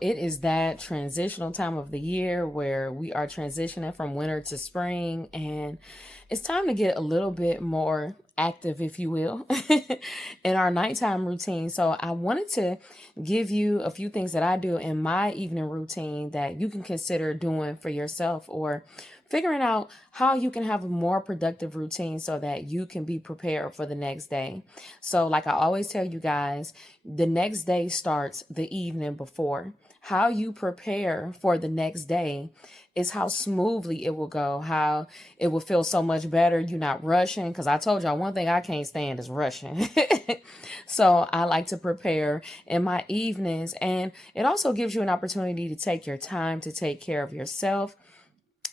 it is that transitional time of the year where we are transitioning from winter to spring, and it's time to get a little bit more active, if you will, in our nighttime routine. So I wanted to give you a few things that I do in my evening routine that you can consider doing for yourself, or figuring out how you can have a more productive routine so that you can be prepared for the next day. So, like I always tell you guys, the next day starts the evening before. How you prepare for the next day is how smoothly it will go, how it will feel so much better. You're not rushing. Because I told y'all one thing I can't stand is rushing. So I like to prepare in my evenings. And it also gives you an opportunity to take your time to take care of yourself,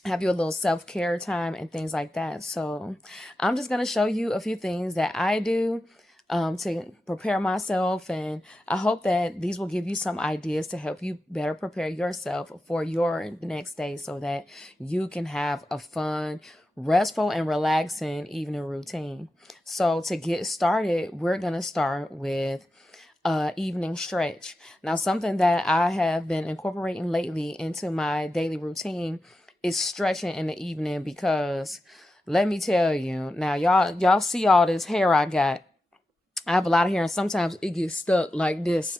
have your little self-care time and things like that. So I'm just going to show you a few things that I do to prepare myself. And I hope that these will give you some ideas to help you better prepare yourself for your next day so that you can have a fun, restful, and relaxing evening routine. So to get started, we're going to start with evening stretch. Now, something that I have been incorporating lately into my daily routine is stretching in the evening, because let me tell you, now y'all see all this hair I got. I have a lot of hair, and sometimes it gets stuck like this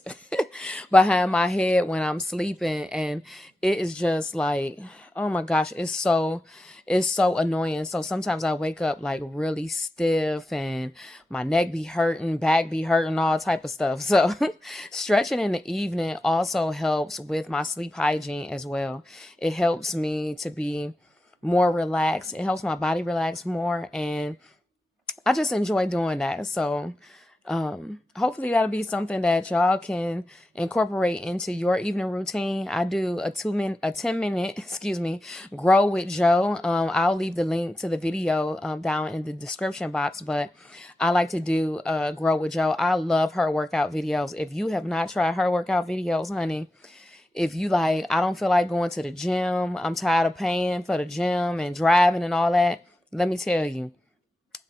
behind my head when I'm sleeping, and it is just like, oh my gosh, it's so annoying. So sometimes I wake up like really stiff, and my neck be hurting, back be hurting, all type of stuff. So stretching in the evening also helps with my sleep hygiene as well. It helps me to be more relaxed. It helps my body relax more, and I just enjoy doing that. So hopefully that'll be something that y'all can incorporate into your evening routine. I do a 10 minute, grow with Joe. I'll leave the link to the video down in the description box, but I like to do grow with Joe. I love her workout videos. If you have not tried her workout videos, honey, if you like, I don't feel like going to the gym, I'm tired of paying for the gym and driving and all that, let me tell you,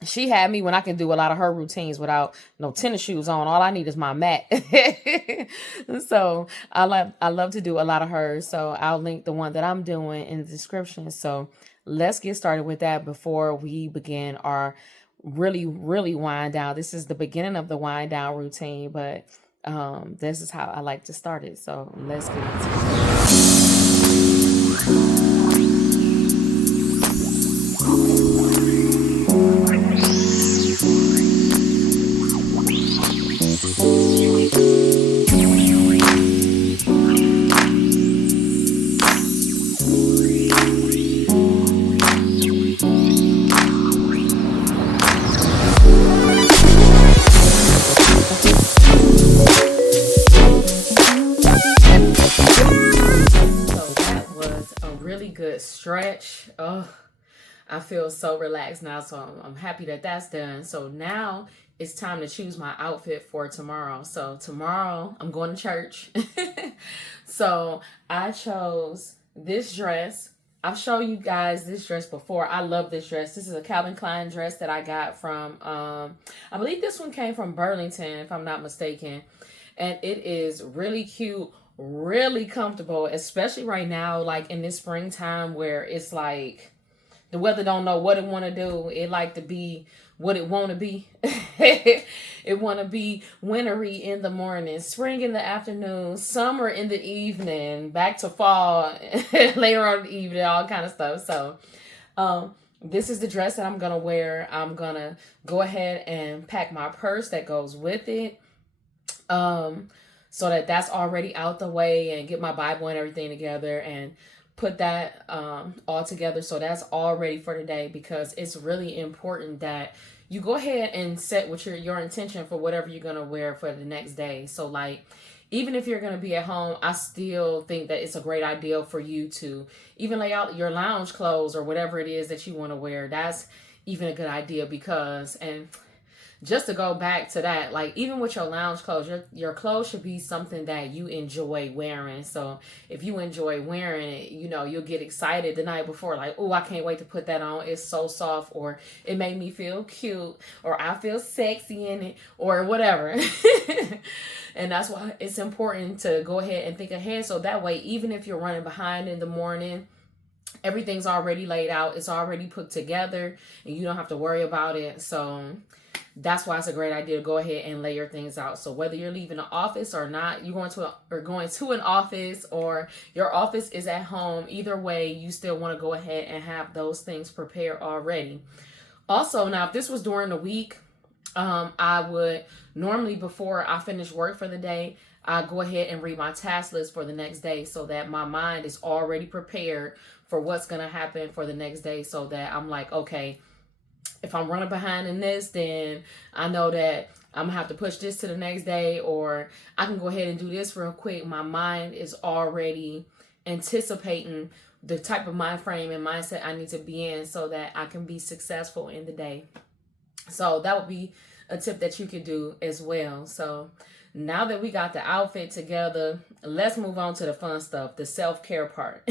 she had me when I can do a lot of her routines without no tennis shoes on. All I need is my mat. So I love to do a lot of hers. So I'll link the one that I'm doing in the description. So let's get started with that before we begin our really, really wind down. This is the beginning of the wind down routine, but this is how I like to start it. So let's get into it. Good stretch. Oh, I feel so relaxed now, so I'm happy that that's done. So now it's time to choose my outfit for tomorrow. So tomorrow I'm going to church. So I chose this dress. I've shown you guys this dress before. I love this dress. This is a Calvin Klein dress that I got from I believe this one came from Burlington, if I'm not mistaken. And it is really cute, really comfortable, especially right now, like in this springtime where it's like the weather don't know what it want to do. It like to be what it want to be. It want to be wintry in the morning, spring in the afternoon, summer in the evening, back to fall later on in the evening, all kind of stuff. So this is the dress that I'm gonna wear. I'm gonna go ahead and pack my purse that goes with it, so that that's already out the way, and get my Bible and everything together and put that all together. So that's all ready for today, because it's really important that you go ahead and set what your intention for whatever you're going to wear for the next day. So like, even if you're going to be at home, I still think that it's a great idea for you to even lay out your lounge clothes or whatever it is that you want to wear. That's even a good idea, because, and just to go back to that, like even with your lounge clothes, your clothes should be something that you enjoy wearing. So if you enjoy wearing it, you know, you'll get excited the night before, like, oh, I can't wait to put that on. It's so soft, or it made me feel cute, or I feel sexy in it, or whatever. And that's why it's important to go ahead and think ahead. So that way, even if you're running behind in the morning, everything's already laid out, it's already put together, and you don't have to worry about it. So that's why it's a great idea to go ahead and lay your things out. So whether you're leaving the office or not, you're going to an office, or your office is at home, either way, you still want to go ahead and have those things prepared already. Also, now if this was during the week, I would normally, before I finish work for the day, I go ahead and read my task list for the next day, so that my mind is already prepared for what's going to happen for the next day, so that I'm like, okay, if I'm running behind in this, then I know that I'm gonna have to push this to the next day, or I can go ahead and do this real quick. My mind is already anticipating the type of mind frame and mindset I need to be in, so that I can be successful in the day. So that would be a tip that you could do as well. So now that we got the outfit together, let's move on to the fun stuff, the self-care part.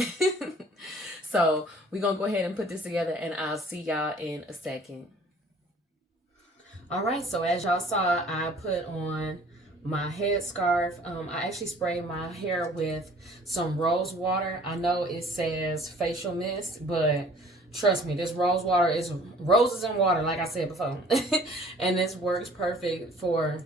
So we're going to go ahead and put this together, and I'll see y'all in a second. All right, so as y'all saw, I put on my headscarf. I actually sprayed my hair with some rose water. I know it says facial mist, but trust me, this rose water is roses and water, like I said before. And this works perfect for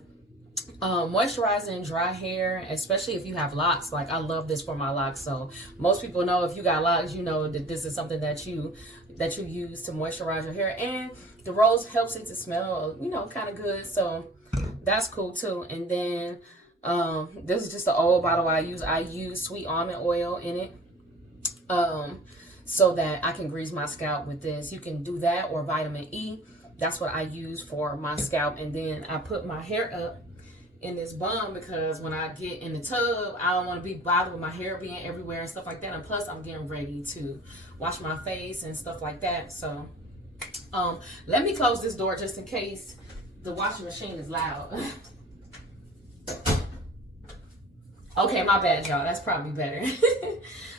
moisturizing dry hair, especially if you have locks. Like, I love this for my locks. So most people know, if you got locks, you know that this is something that you use to moisturize your hair, and the rose helps it to smell, you know, kind of good. So that's cool too. And then this is just the old bottle I use sweet almond oil in it, so that I can grease my scalp with this. You can do that, or vitamin E. That's what I use for my scalp. And then I put my hair up in this bun, because when I get in the tub, I don't want to be bothered with my hair being everywhere and stuff like that. And plus, I'm getting ready to wash my face and stuff like that. So let me close this door just in case the washing machine is loud. Okay, my bad, y'all. That's probably better.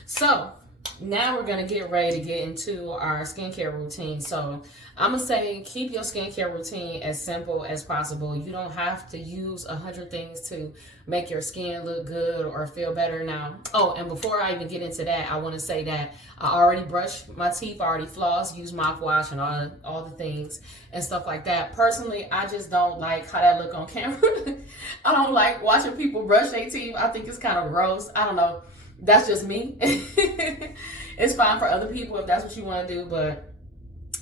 So now we're going to get ready to get into our skincare routine. So I'm going to say, keep your skincare routine as simple as possible. You don't have to use 100 things to make your skin look good or feel better now. Oh, and before I even get into that, I want to say that I already brushed my teeth, I already flossed, used mouthwash, and all the things and stuff like that. Personally, I just don't like how that look on camera. I don't like watching people brush their teeth. I think it's kind of gross. I don't know. That's just me. It's fine for other people if that's what you want to do, but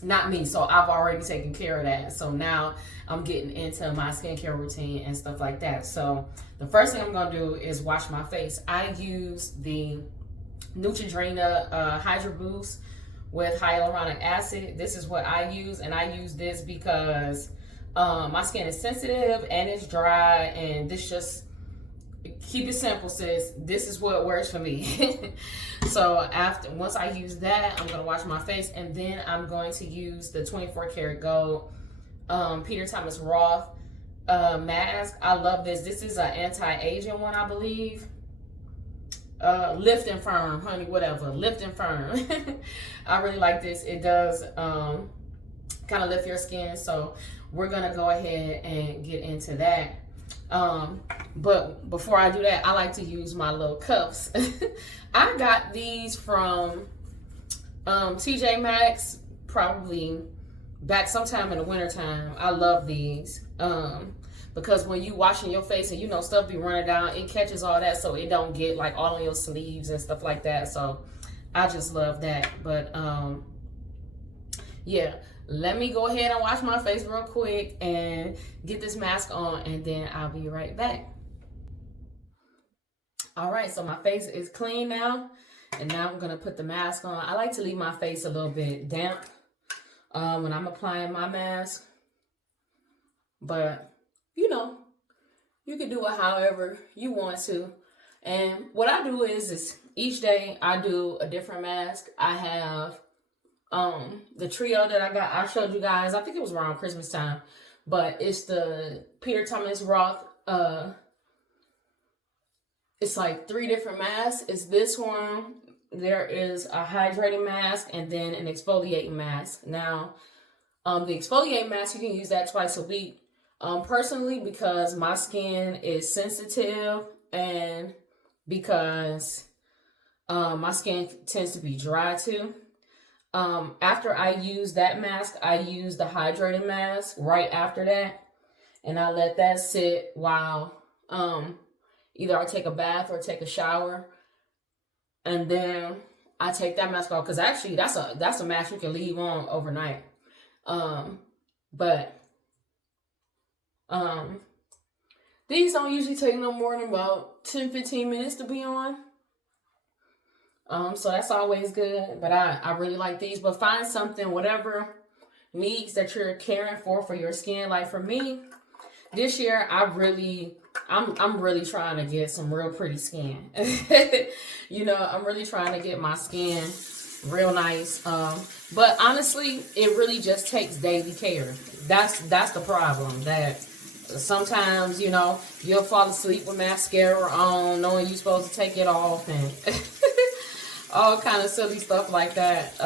not me. So I've already taken care of that. So now I'm getting into my skincare routine and stuff like that. So the first thing I'm going to do is wash my face. I use the Neutrogena Hydro Boost with hyaluronic acid. This is what I use, and I use this because my skin is sensitive and it's dry, and this just, keep it simple, sis. This is what works for me. So once I use that, I'm going to wash my face, and then I'm going to use the 24 karat gold Peter Thomas Roth mask. I love this. This is an anti-aging one, I believe. Lift and Firm, honey, whatever. Lift and Firm. I really like this. It does kind of lift your skin. So we're going to go ahead and get into that. But before I do that, I like to use my little cuffs. I got these from TJ Maxx, probably back sometime in the wintertime. I love these because when you washing your face and, you know, stuff be running down, it catches all that, so it don't get like all on your sleeves and stuff like that. So I just love that. But yeah, let me go ahead and wash my face real quick and get this mask on, and then I'll be right back. All right, so my face is clean now, and now I'm gonna put the mask on. I like to leave my face a little bit damp when I'm applying my mask, but you know, you can do it however you want to. And what I do is each day I do a different mask. I have the trio that I showed you guys, I think it was around Christmas time, but it's the Peter Thomas Roth. It's like 3 different masks. It's this one. There is a hydrating mask and then an exfoliating mask. Now, the exfoliating mask, you can use that twice a week. Personally, because my skin is sensitive and because my skin tends to be dry too. After I use that mask, I use the hydrating mask right after that. And I let that sit while either I take a bath or take a shower. And then I take that mask off. Because actually, that's a mask you can leave on overnight. But these don't usually take no more than about 10-15 minutes to be on. So that's always good. But I really like these. But find something, whatever needs that you're caring for your skin. Like for me, this year I'm really trying to get some real pretty skin. I'm really trying to get my skin real nice. But honestly, it really just takes daily care. That's the problem. That sometimes, you'll fall asleep with mascara on, knowing you're supposed to take it off, and all kind of silly stuff like that.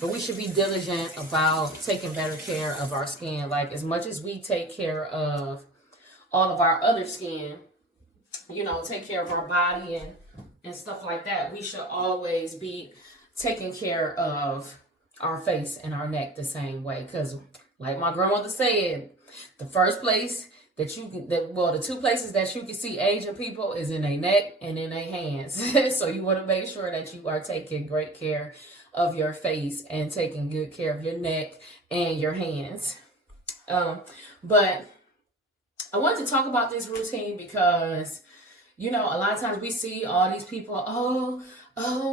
But we should be diligent about taking better care of our skin. Like, as much as we take care of all of our other skin, take care of our body and stuff like that, we should always be taking care of our face and our neck the same way. Because like my grandmother said, the two places that you can see aging people is in their neck and in their hands. So you want to make sure that you are taking great care of your face and taking good care of your neck and your hands. But I wanted to talk about this routine because, a lot of times we see all these people, oh,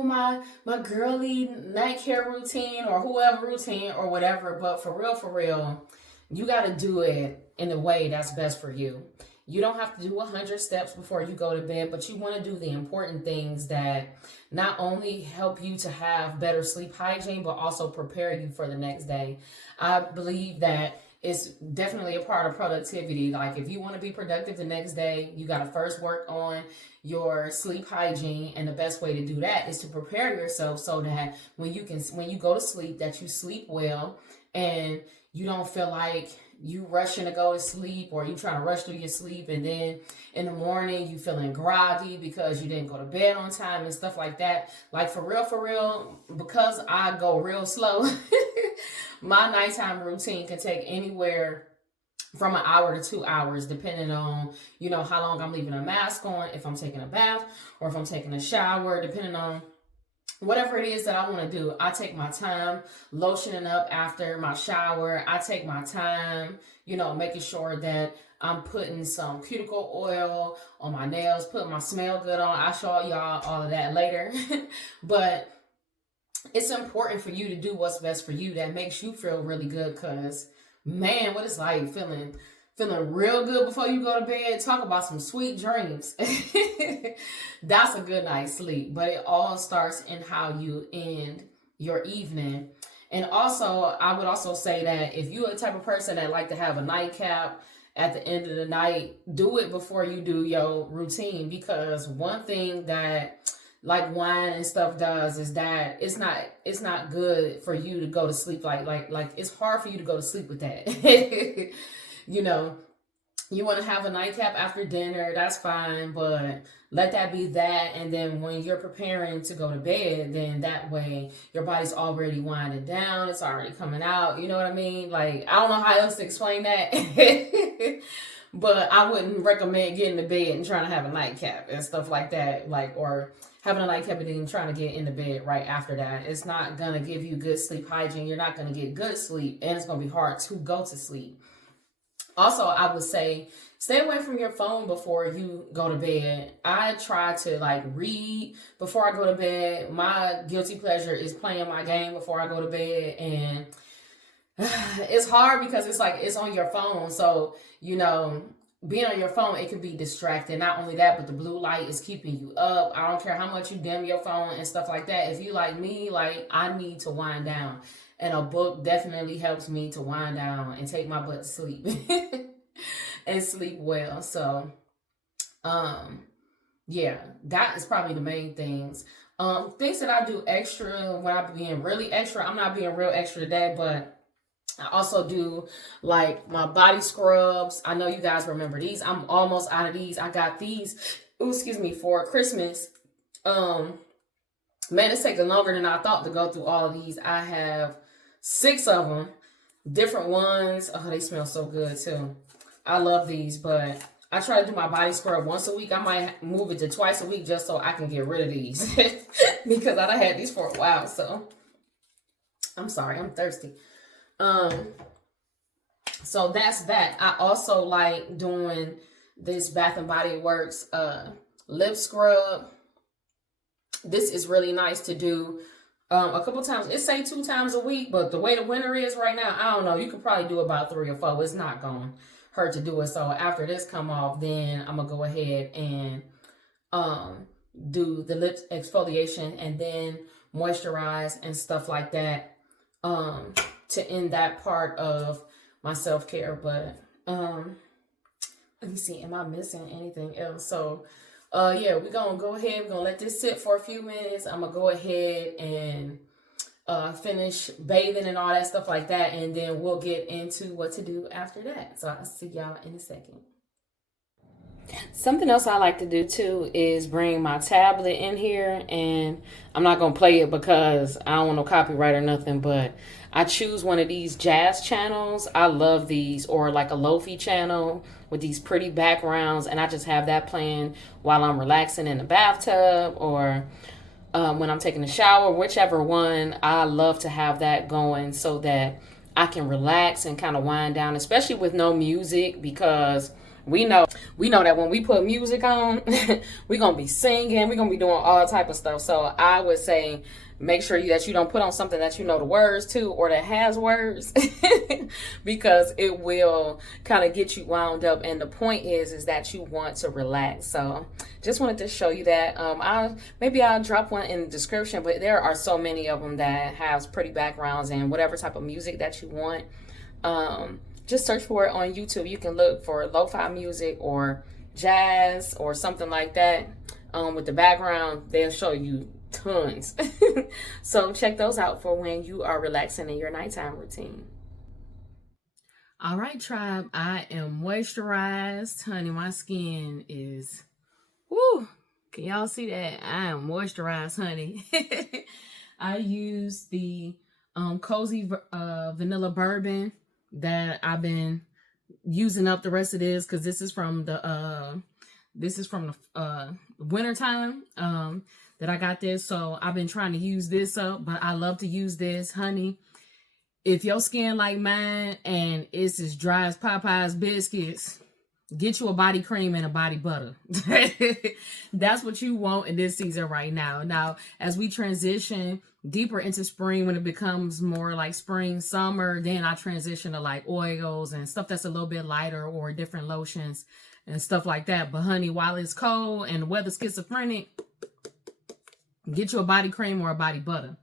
my girly night care routine or whoever routine or whatever. But for real, you got to do it in a way that's best for you. You don't have to do 100 steps before you go to bed, but you want to do the important things that not only help you to have better sleep hygiene, but also prepare you for the next day. I believe that it's definitely a part of productivity. Like, if you want to be productive the next day, you got to first work on your sleep hygiene. And the best way to do that is to prepare yourself so that when you go to sleep, that you sleep well and you don't feel like you rushing to go to sleep or you trying to rush through your sleep, and then in the morning you feeling groggy because you didn't go to bed on time and stuff like that. Like, for real, because I go real slow, my nighttime routine can take anywhere from an hour to 2 hours, depending on, how long I'm leaving a mask on, if I'm taking a bath or if I'm taking a shower, depending on whatever it is that I want to do. I take my time lotioning up after my shower. I take my time, making sure that I'm putting some cuticle oil on my nails, putting my smell good on. I'll show y'all all of that later. But it's important for you to do what's best for you that makes you feel really good, because, man, what it's like feeling real good before you go to bed. Talk about some sweet dreams. That's a good night's sleep. But it all starts in how you end your evening. And also, I would also say that if you're the type of person that like to have a nightcap at the end of the night, do it before you do your routine. Because one thing that like wine and stuff does is that it's not good for you to go to sleep. Like it's hard for you to go to sleep with that. You want to have a nightcap after dinner, that's fine, but let that be that. And then when you're preparing to go to bed, then that way your body's already winding down. It's already coming out. You know what I mean? Like, I don't know how else to explain that. But I wouldn't recommend getting to bed and trying to have a nightcap and stuff like that. Or having a nightcap and then trying to get into bed right after that. It's not going to give you good sleep hygiene. You're not going to get good sleep, and it's going to be hard to go to sleep. Also, I would say stay away from your phone before you go to bed. I try to read before I go to bed. My guilty pleasure is playing my game before I go to bed, and it's hard because it's on your phone. So, being on your phone, it can be distracting. Not only that, but the blue light is keeping you up. I don't care how much you dim your phone and stuff like that. If you like me, I need to wind down. And a book definitely helps me to wind down and take my butt to sleep and sleep well. So, um, yeah, that is probably the main things. Things that I do extra when I'm being really extra. I'm not being real extra today, but I also do like my body scrubs. I know you guys remember these. I'm almost out of these. I got these, excuse me, for Christmas. Man, it's taking longer than I thought to go through all of these. I have 6 of them, different ones. Oh, they smell so good too. I love these, but I try to do my body scrub once a week. I might move it to twice a week just so I can get rid of these because I done had these for a while. So I'm sorry, I'm thirsty. So that's that. I also like doing this Bath and Body Works lip scrub. This is really nice to do a couple times. It say 2 times a week, but the way the winter is right now, I don't know. You could probably do about 3 or 4. It's not going to hurt to do it. So after this come off, then I'm going to go ahead and do the lip exfoliation and then moisturize and stuff like that to end that part of my self-care. But let me see, am I missing anything else? So yeah, we're gonna go ahead, we're gonna let this sit for a few minutes. I'm gonna go ahead and finish bathing and all that stuff like that, and then we'll get into what to do after that. So I'll see y'all in a second. Something else I like to do too is bring my tablet in here, and I'm not gonna play it because I don't want no copyright or nothing, but I choose one of these jazz channels. I love these, or like a Lofi channel with these pretty backgrounds, and I just have that playing while I'm relaxing in the bathtub or when I'm taking a shower, whichever one. I love to have that going so that I can relax and kind of wind down, especially with no music, because we know that when we put music on, we're going to be singing, we're going to be doing all type of stuff. So I would say make sure that you don't put on something that you know the words to or that has words because it will kind of get you wound up. And the point is that you want to relax. So just wanted to show you that. I'll drop one in the description, but there are so many of them that has pretty backgrounds and whatever type of music that you want. Just search for it on YouTube. You can look for lo-fi music or jazz or something like that. With the background, they'll show you tons. So check those out for when you are relaxing in your nighttime routine. All right, tribe. I am moisturized. Honey, my skin is, woo. Can y'all see that? I am moisturized, honey. I use the Cozy Vanilla Bourbon that I've been using up the rest of this because this is from the winter time that I got this. So I've been trying to use this up, but I love to use this, honey. If your skin like mine and it's as dry as Popeye's biscuits, get you a body cream and a body butter. That's what you want in this season right now. Now, as we transition deeper into spring, when it becomes more like spring, summer, then I transition to like oils and stuff that's a little bit lighter or different lotions and stuff like that. But honey, while it's cold and the weather's schizophrenic, get you a body cream or a body butter.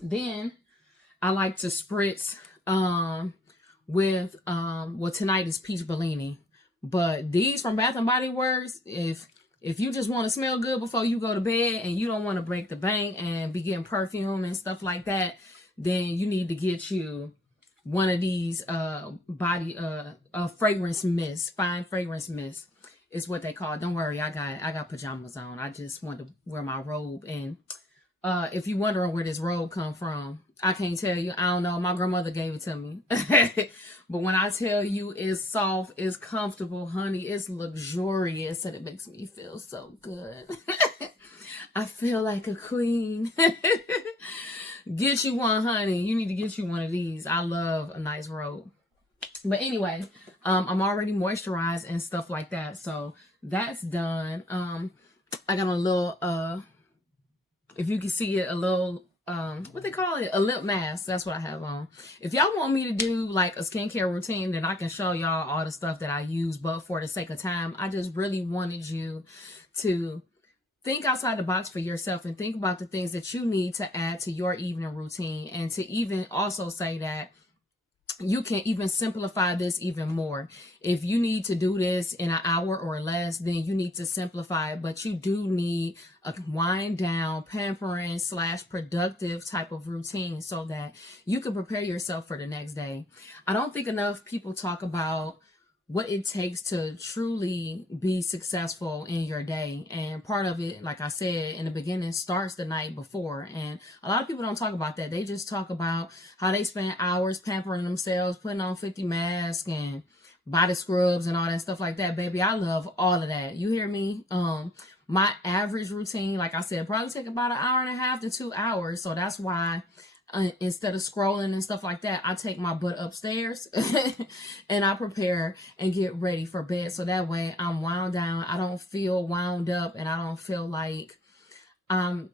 Then I like to spritz with well, tonight is peach Bellini. But these from Bath and Body Works, if you just want to smell good before you go to bed and you don't want to break the bank and be getting perfume and stuff like that, then you need to get you one of these fragrance mist, fine fragrance mist is what they call it. Don't worry, I got pajamas on. I just want to wear my robe. And if you're wondering where this robe come from, I can't tell you. I don't know. My grandmother gave it to me. But when I tell you it's soft, it's comfortable, honey, it's luxurious, and it makes me feel so good. I feel like a queen. Get you one, honey. You need to get you one of these. I love a nice robe. But anyway, I'm already moisturized and stuff like that. So that's done. I got a little, if you can see it, a little, what they call it, a lip mask. That's what I have on. If y'all want me to do like a skincare routine, then I can show y'all all the stuff that I use. But for the sake of time, I just really wanted you to think outside the box for yourself and think about the things that you need to add to your evening routine, and to even also say that you can even simplify this even more. If you need to do this in an hour or less, then you need to simplify it. But you do need a wind down, pampering / productive type of routine so that you can prepare yourself for the next day. I don't think enough people talk about what it takes to truly be successful in your day. And part of it, like I said in the beginning, starts the night before. And a lot of people don't talk about that. They just talk about how they spend hours pampering themselves, putting on 50 masks and body scrubs and all that stuff like that. Baby, I love all of that. You hear me? My average routine, like I said, probably take about an hour and a half to 2 hours. So that's why instead of scrolling and stuff like that, I take my butt upstairs and I prepare and get ready for bed. So that way I'm wound down. I don't feel wound up, and I don't feel like I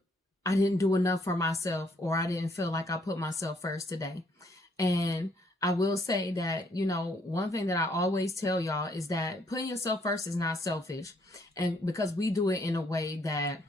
didn't do enough for myself, or I didn't feel like I put myself first today. And I will say that, one thing that I always tell y'all is that putting yourself first is not selfish. And because we do it in a way that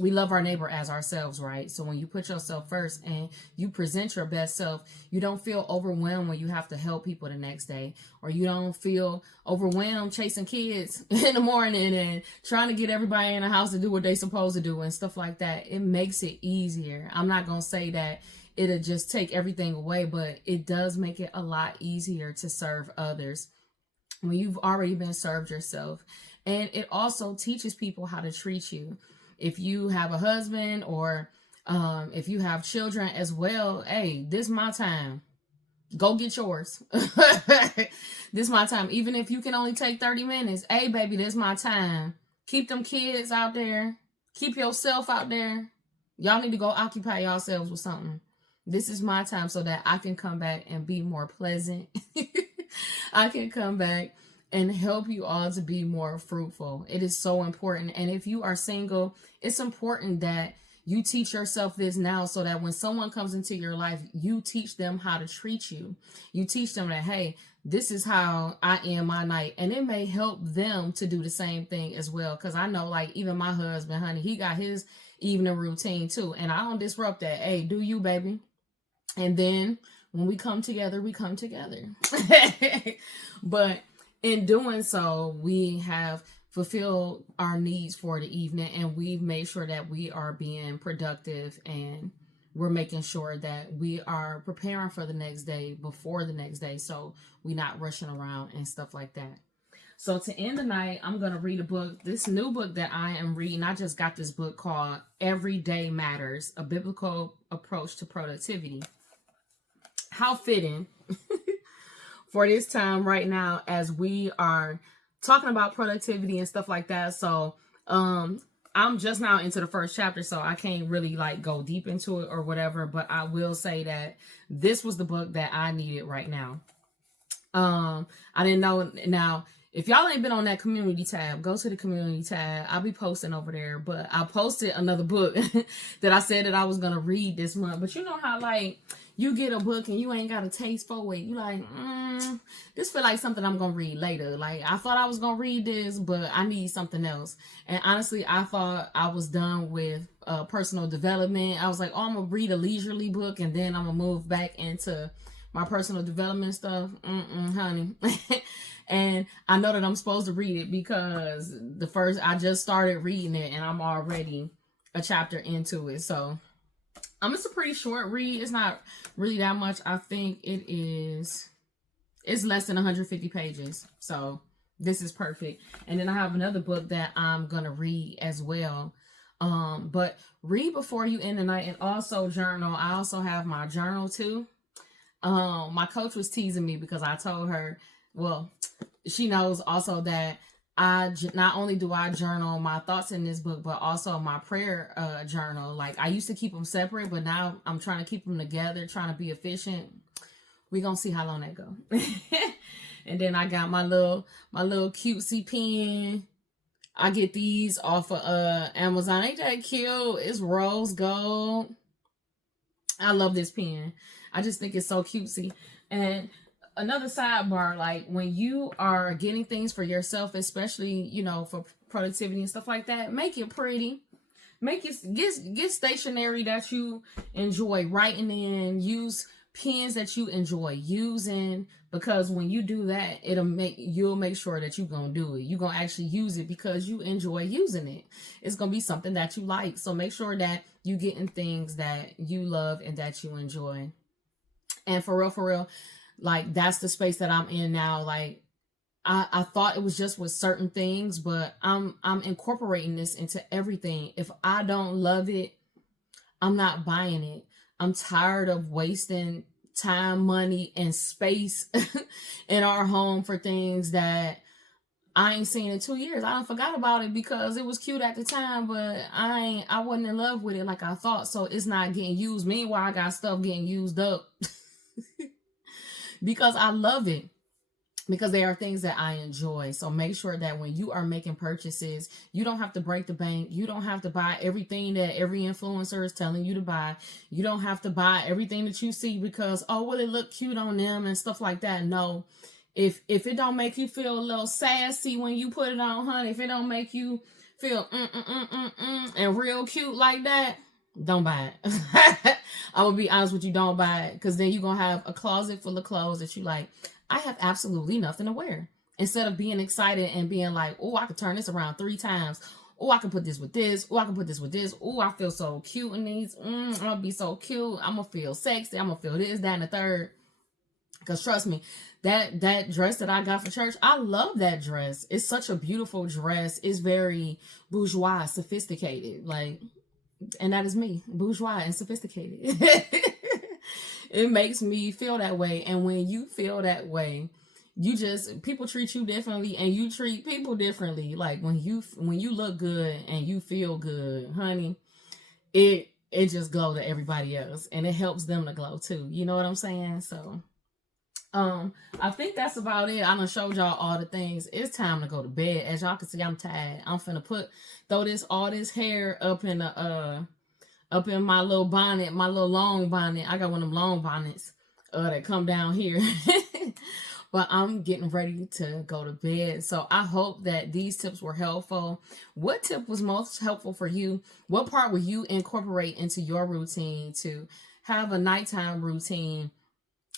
we love our neighbor as ourselves, right? So when you put yourself first and you present your best self, you don't feel overwhelmed when you have to help people the next day, or you don't feel overwhelmed chasing kids in the morning and trying to get everybody in the house to do what they're supposed to do and stuff like that. It makes it easier. I'm not going to say that it'll just take everything away, but it does make it a lot easier to serve others when you've already been served yourself. And it also teaches people how to treat you. If you have a husband, or if you have children as well, hey, this is my time. Go get yours. This is my time. Even if you can only take 30 minutes. Hey, baby, this is my time. Keep them kids out there. Keep yourself out there. Y'all need to go occupy yourselves with something. This is my time so that I can come back and be more pleasant. I can come back and help you all to be more fruitful. It is so important. And if you are single, it's important that you teach yourself this now, so that when someone comes into your life, you teach them how to treat you. You teach them that, hey, this is how I end my night. And it may help them to do the same thing as well. Because I know, like, even my husband, honey, he got his evening routine too. And I don't disrupt that. Hey, do you, baby? And then when we come together, we come together. But in doing so, we have fulfilled our needs for the evening, and we've made sure that we are being productive, and we're making sure that we are preparing for the next day before the next day, so we're not rushing around and stuff like that. So to end the night, I'm going to read a book, this new book that I am reading. I just got this book called Every Day Matters, A Biblical Approach to Productivity. How fitting for this time right now, as we are talking about productivity and stuff like that. So I'm just now into the first chapter, so I can't really like go deep into it or whatever, but I will say that this was the book that I needed right now. I didn't know. Now, if y'all ain't been on that community tab, go to the community tab. I'll be posting over there, but I posted another book that I said that I was going to read this month. But you know how, like, you get a book and you ain't got a taste for it. You like, this feel like something I'm going to read later. Like, I thought I was going to read this, but I need something else. And honestly, I thought I was done with personal development. I was like, oh, I'm going to read a leisurely book and then I'm going to move back into my personal development stuff. Honey. And I know that I'm supposed to read it because I just started reading it and I'm already a chapter into it. So it's a pretty short read. It's not really that much. I think it's less than 150 pages. So this is perfect. And then I have another book that I'm going to read as well. But read before you end the night, and also journal. I also have my journal too. My coach was teasing me because I told her, well, she knows also that not only do I journal my thoughts in this book, but also my prayer journal. Like, I used to keep them separate, but now I'm trying to keep them together, trying to be efficient. We're going to see how long that go. And then I got my little cutesy pen. I get these off of Amazon. Ain't that cute? It's rose gold. I love this pen. I just think it's so cutesy. And another sidebar, like when you are getting things for yourself, especially, for productivity and stuff like that, make it pretty. Make it, get stationery that you enjoy writing in. Use pens that you enjoy using, because when you do that, you'll make sure that you're gonna do it. You're gonna actually use it because you enjoy using it. It's gonna be something that you like. So make sure that you get in things that you love and that you enjoy. And for real, like, that's the space that I'm in now. Like, I thought it was just with certain things, but I'm incorporating this into everything. If I don't love it, I'm not buying it. I'm tired of wasting time, money, and space in our home for things that I ain't seen in 2 years. I done forgot about it because it was cute at the time, but I wasn't in love with it like I thought. So it's not getting used. Meanwhile, I got stuff getting used up because I love it. Because they are things that I enjoy. So make sure that when you are making purchases, you don't have to break the bank. You don't have to buy everything that every influencer is telling you to buy. You don't have to buy everything that you see because, oh, well, it look cute on them and stuff like that. No. If it don't make you feel a little sassy when you put it on, honey, if it don't make you feel and real cute like that, don't buy it. I will be honest with you, don't buy it. Because then you're going to have a closet full of clothes that you like, I have absolutely nothing to wear. Instead of being excited and being like, oh, I could turn this around 3 times. Oh, I can put this with this. Oh, I can put this with this. Oh, I feel so cute in these. I'm going to be so cute. I'm going to feel sexy. I'm going to feel this, that, and the third. Because trust me, that dress that I got for church, I love that dress. It's such a beautiful dress. It's very bourgeois, sophisticated. Like, and that is me, bourgeois and sophisticated. It makes me feel that way. And when you feel that way, people treat you differently and you treat people differently. Like when you look good and you feel good, honey, it just glow to everybody else and it helps them to glow too. You know what I'm saying? So, I think that's about it. I done showed y'all all the things. It's time to go to bed. As y'all can see, I'm tired. I'm finna throw all this hair up in my little bonnet, my little long bonnet. I got one of them long bonnets that come down here. But I'm getting ready to go to bed. So I hope that these tips were helpful. What tip was most helpful for you? What part will you incorporate into your routine to have a nighttime routine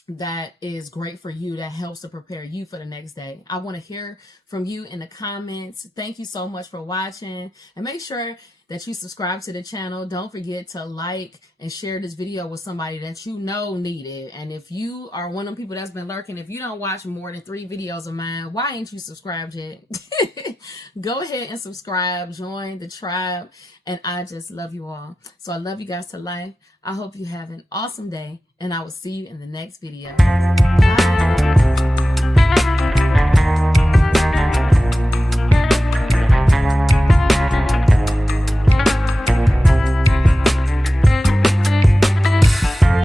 that is great for you, that helps to prepare you for the next day? I want to hear from you in the comments. Thank you so much for watching, and make sure that you subscribe to the channel. Don't forget to like and share this video with somebody that you know need it. And if you are one of the people that's been lurking, if you don't watch more than 3 videos of mine, why ain't you subscribed yet? Go ahead and subscribe, join the tribe, and I just love you all. So I love you guys to life. I hope you have an awesome day, and I will see you in the next video. Bye.